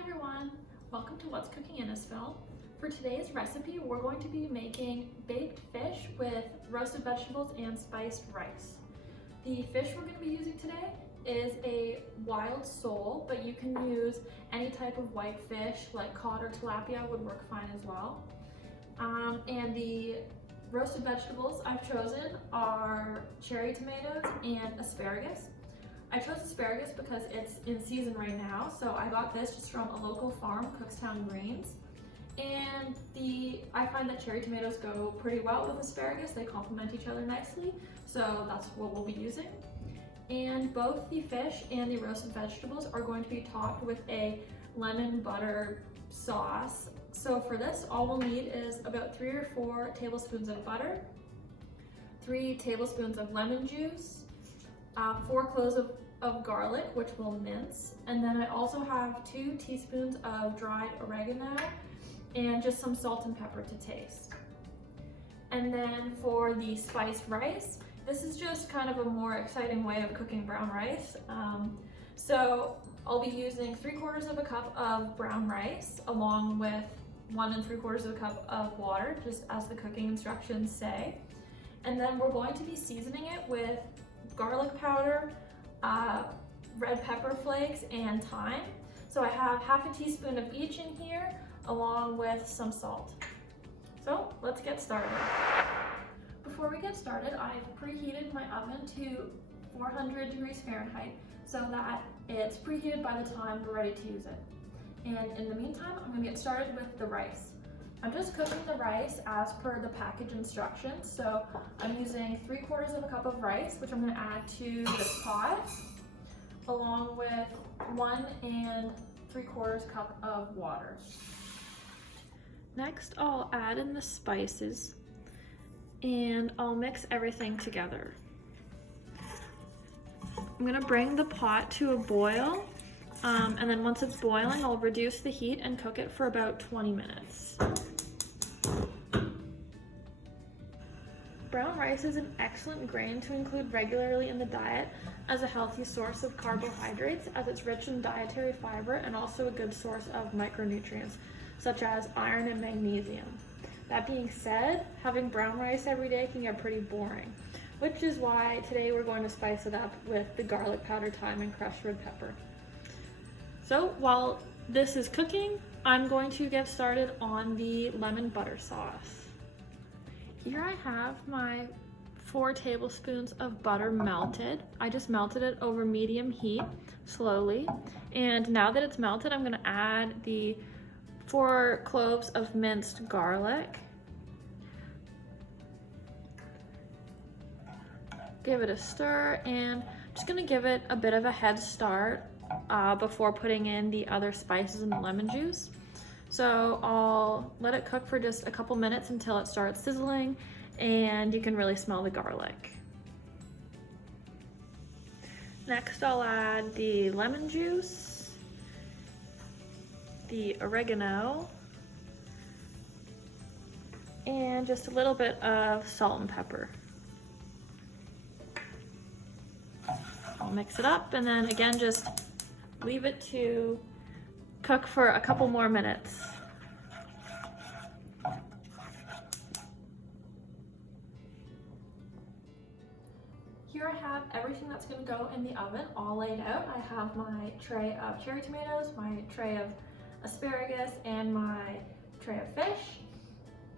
everyone, welcome to What's Cooking Innisfil. For today's recipe, we're going to be making baked fish with roasted vegetables and spiced rice. The fish we're going to be using today is a wild sole, but you can use any type of white fish like cod or tilapia would work fine as well. And the roasted vegetables I've chosen are cherry tomatoes and asparagus. I chose asparagus because it's in season right now, so I got this just from a local farm, Cookstown Greens. And I find that cherry tomatoes go pretty well with asparagus. They complement each other nicely, so that's what we'll be using. And both the fish and the roasted vegetables are going to be topped with a lemon butter sauce. So for this, all we'll need is about 3 or 4 tablespoons of butter, 3 tablespoons of lemon juice, 4 cloves of garlic, which we'll mince. And then I also have 2 teaspoons of dried oregano and just some salt and pepper to taste. And then for the spiced rice, this is just kind of a more exciting way of cooking brown rice. So I'll be using 3/4 of a cup of brown rice along with 1 3/4 of a cup of water, just as the cooking instructions say. And then we're going to be seasoning it with garlic powder, red pepper flakes, and thyme. So I have half a teaspoon of each in here, along with some salt. So let's get started. Before we get started, I've preheated my oven to 400 degrees Fahrenheit so that it's preheated by the time we're ready to use it. And in the meantime, I'm gonna get started with the rice. I'm just cooking the rice as per the package instructions. So I'm using 3/4 of a cup of rice, which I'm gonna add to this pot, along with 1 3/4 cup of water. Next, I'll add in the spices and I'll mix everything together. I'm gonna bring the pot to a boil, and then once it's boiling, I'll reduce the heat and cook it for about 20 minutes. Brown rice is an excellent grain to include regularly in the diet as a healthy source of carbohydrates, as it's rich in dietary fiber and also a good source of micronutrients such as iron and magnesium. That being said, having brown rice every day can get pretty boring, which is why today we're going to spice it up with the garlic powder, thyme, and crushed red pepper. So while this is cooking, I'm going to get started on the lemon butter sauce. Here I have my 4 tablespoons of butter melted. I just melted it over medium heat slowly. And now that it's melted, I'm gonna add the 4 cloves of minced garlic. Give it a stir, and just gonna give it a bit of a head start before putting in the other spices and the lemon juice. So I'll let it cook for just a couple minutes until it starts sizzling and you can really smell the garlic. Next, I'll add the lemon juice, the oregano, and just a little bit of salt and pepper. I'll mix it up and then again just leave it to cook for a couple more minutes. Here I have everything that's going to go in the oven all laid out. I have my tray of cherry tomatoes, my tray of asparagus, and my tray of fish.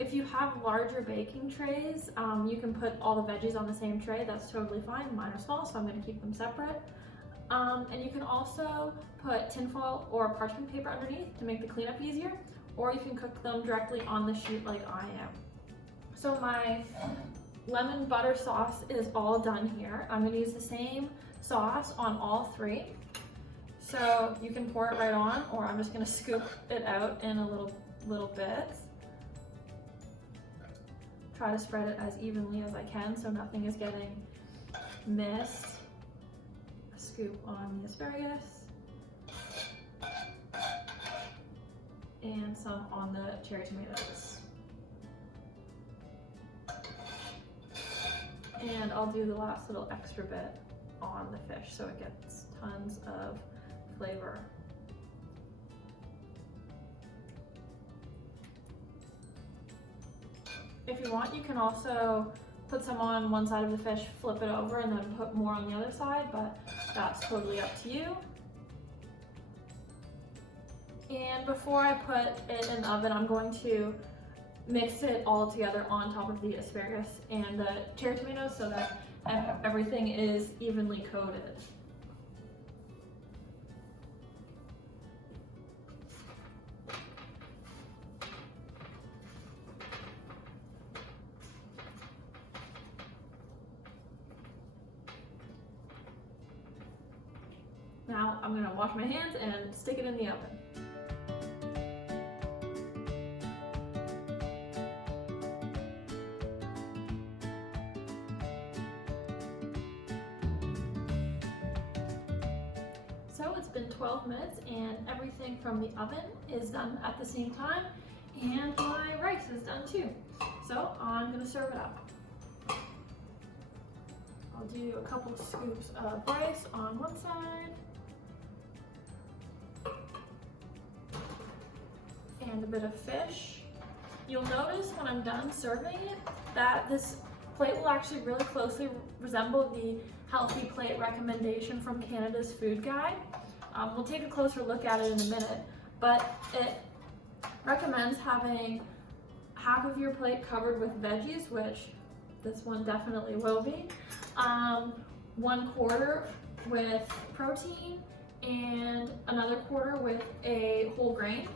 If you have larger baking trays, you can put all the veggies on the same tray. That's totally fine. Mine are small, so I'm going to keep them separate. And you can also put tinfoil or parchment paper underneath to make the cleanup easier, or you can cook them directly on the sheet like I am. So my lemon butter sauce is all done here. I'm going to use the same sauce on all 3. So you can pour it right on, or I'm just going to scoop it out in a little bit. Try to spread it as evenly as I can so nothing is getting missed. A scoop on the asparagus and some on the cherry tomatoes. And I'll do the last little extra bit on the fish so it gets tons of flavor. If you want, you can also put some on one side of the fish, flip it over, and then put more on the other side, but that's totally up to you. And before I put it in the oven, I'm going to mix it all together on top of the asparagus and the cherry tomatoes so that everything is evenly coated. Now I'm going to wash my hands and stick it in the oven. So it's been 12 minutes and everything from the oven is done at the same time, and my rice is done too. So I'm going to serve it up. I'll do a couple scoops of rice on one side and a bit of fish. You'll notice when I'm done serving it that this plate will actually really closely resemble the healthy plate recommendation from Canada's food guide. We'll take a closer look at it in a minute, but it recommends having half of your plate covered with veggies, which this one definitely will be, 1/4 with protein, and another 1/4 with a whole grain.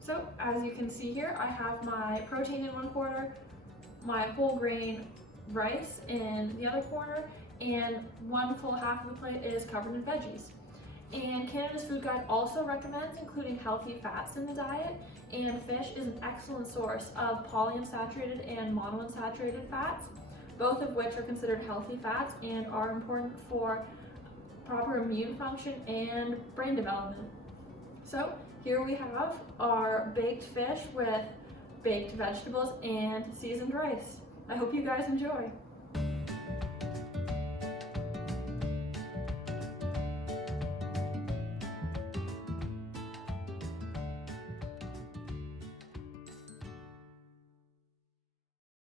So as you can see here, I have my protein in 1/4, my whole grain rice in the other corner, and one full half of the plate is covered in veggies. And Canada's Food Guide also recommends including healthy fats in the diet, and fish is an excellent source of polyunsaturated and monounsaturated fats, both of which are considered healthy fats and are important for proper immune function and brain development. So here we have our baked fish with baked vegetables and seasoned rice. I hope you guys enjoy.